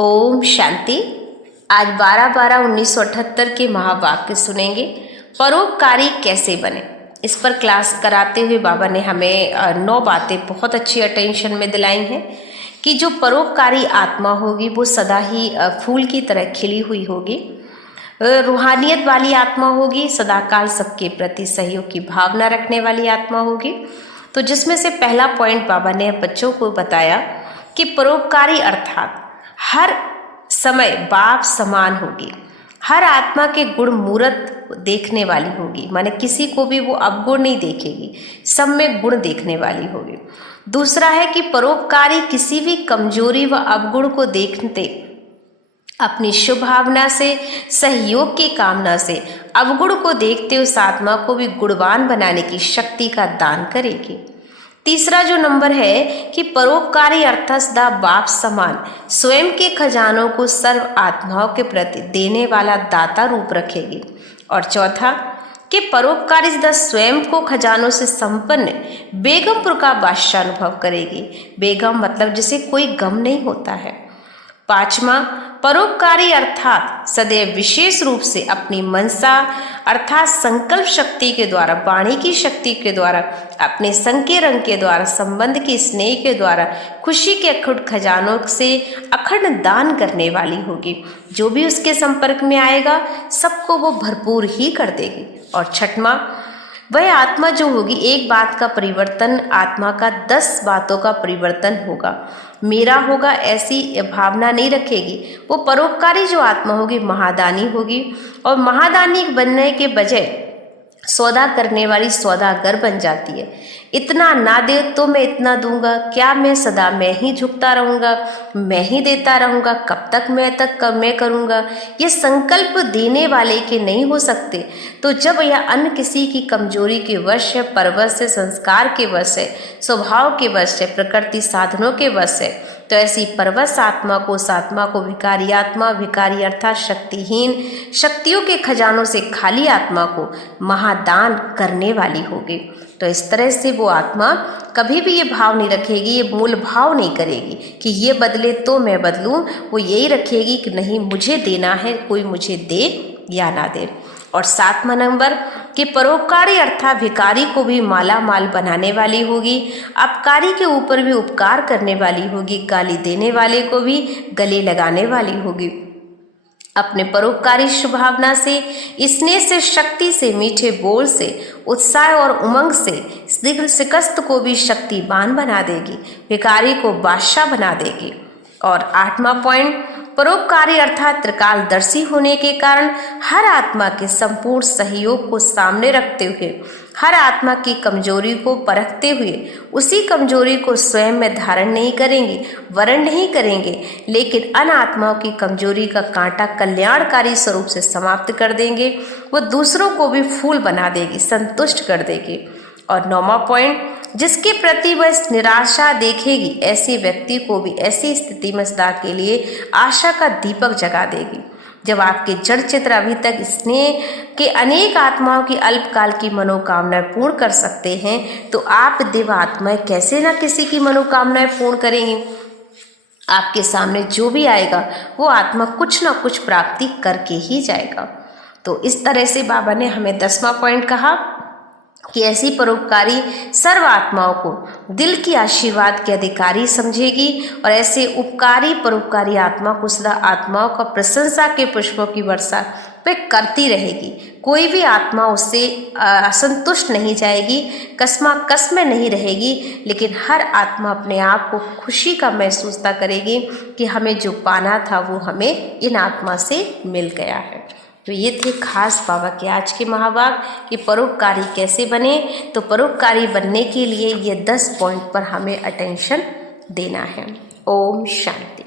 ओम शांति। आज 12/12/1978 के महावाक्य सुनेंगे। परोपकारी कैसे बने, इस पर क्लास कराते हुए बाबा ने हमें 9 बातें बहुत अच्छी अटेंशन में दिलाई हैं कि जो परोपकारी आत्मा होगी वो सदा ही फूल की तरह खिली हुई होगी, रूहानियत वाली आत्मा होगी, सदाकाल सबके प्रति सहयोग की भावना रखने वाली आत्मा होगी। तो जिसमें से पहला पॉइंट बाबा ने बच्चों को बताया कि परोपकारी अर्थात हर समय बाप समान होगी, हर आत्मा के गुण मूर्त देखने वाली होगी, माने किसी को भी वो अवगुण नहीं देखेगी, सब में गुण देखने वाली होगी। दूसरा है कि परोपकारी किसी भी कमजोरी व अवगुण को देखते अपनी शुभ भावना से, सहयोग की कामना से अवगुण को देखते उस आत्मा को भी गुणवान बनाने की शक्ति का दान करेगी। तीसरा जो नंबर है कि परोपकारी अर्थात सदा बाप समान स्वयं के खजानों को सर्व आत्माओं के प्रति देने वाला दाता रूप रखेगी। और चौथा कि परोपकारी सदा स्वयं को खजानों से संपन्न बेगमपुर का बादशाह अनुभव करेगी। बेगम मतलब जिसे कोई गम नहीं होता है। पांचवा, परोपकारी अर्थात सदैव विशेष रूप से अपनी मनसा अर्थात संकल्प शक्ति के द्वारा, वाणी की शक्ति के द्वारा, अपने संग के रंग के द्वारा, संबंध के स्नेह के द्वारा खुशी के अखंड खजानों से अखंड दान करने वाली होगी। जो भी उसके संपर्क में आएगा सबको वो भरपूर ही कर देगी। और छठवां, वह आत्मा जो होगी एक बात का परिवर्तन आत्मा का 10 बातों का परिवर्तन होगा, मेरा होगा ऐसी भावना नहीं रखेगी। वो परोपकारी जो आत्मा होगी महादानी होगी, और महादानी बनने के बजाय सौदा करने वाली सौदागर बन जाती है। इतना ना दे तो मैं इतना दूंगा, क्या मैं सदा मैं ही झुकता रहूंगा, मैं ही देता रहूंगा, कब तक मैं करूंगा। ये संकल्प देने वाले के नहीं हो सकते। तो जब यह अन्य किसी की कमजोरी के वश है, परवश है, संस्कार के वश है, स्वभाव के वश है, प्रकृति साधनों के वश है, तो ऐसी परवश आत्मा को, उस आत्मा को भिकारी आत्मा, भिकारी अर्थात शक्तिहीन, शक्तियों के खजानों से खाली आत्मा को महादान करने वाली होगी। तो इस तरह से वो आत्मा कभी भी ये भाव नहीं रखेगी, ये मूल भाव नहीं करेगी कि ये बदले तो मैं बदलूं। वो यही रखेगी कि नहीं, मुझे देना है, कोई मुझे दे या ना दे। और 7वां नंबर कि परोपकारी अर्थात भिकारी को भी माला माल बनाने वाली होगी, अपकारी के ऊपर भी उपकार करने वाली होगी, गाली देने वाले को भी गले लगाने वाली होगी। अपने परोपकारी शुभ भावना से, स्नेह से, शक्ति से, मीठे बोल से, उत्साह और उमंग से शिकस्त को भी शक्तिवान बना देगी, भिखारी को बादशाह बना देगी। और 8वां पॉइंट, परोपकारी अर्थात त्रिकालदर्शी होने के कारण हर आत्मा के संपूर्ण सहयोग को सामने रखते हुए, हर आत्मा की कमजोरी को परखते हुए उसी कमजोरी को स्वयं में धारण नहीं करेंगे, वर्ण नहीं करेंगे, लेकिन अन्य आत्माओं की कमजोरी का कांटा कल्याणकारी स्वरूप से समाप्त कर देंगे। वो दूसरों को भी फूल बना देगी, संतुष्ट कर देगी। और 9वां पॉइंट, जिसके प्रति वह निराशा देखेगी ऐसे व्यक्ति को भी ऐसी स्थिति में सदा के लिए आशा का दीपक जगा देगी। जब आपके जड़ चित्र अभी तक स्नेह के अनेक आत्माओं की अल्पकाल की मनोकामनाएं पूर्ण कर सकते हैं, तो आप दिव्य आत्माएं कैसे ना किसी की मनोकामनाएं पूर्ण करेंगी। आपके सामने जो भी आएगा वो आत्मा कुछ ना कुछ प्राप्ति करके ही जाएगा। तो इस तरह से बाबा ने हमें 10वां पॉइंट कहा कि ऐसी परोपकारी सर्व आत्माओं को दिल की आशीर्वाद के अधिकारी समझेगी, और ऐसे उपकारी परोपकारी आत्मा को सदा आत्माओं का प्रशंसा के पुष्पों की वर्षा पे करती रहेगी। कोई भी आत्मा उससे असंतुष्ट नहीं जाएगी, कस्माकस में नहीं रहेगी, लेकिन हर आत्मा अपने आप को खुशी का महसूसता करेगी कि हमें जो पाना था वो हमें इन आत्मा से मिल गया है। तो ये थे खास बाबा के आज के महावाक्य कि परोपकारी कैसे बने। तो परोपकारी बनने के लिए ये 10 पॉइंट पर हमें अटेंशन देना है। ओम शांति।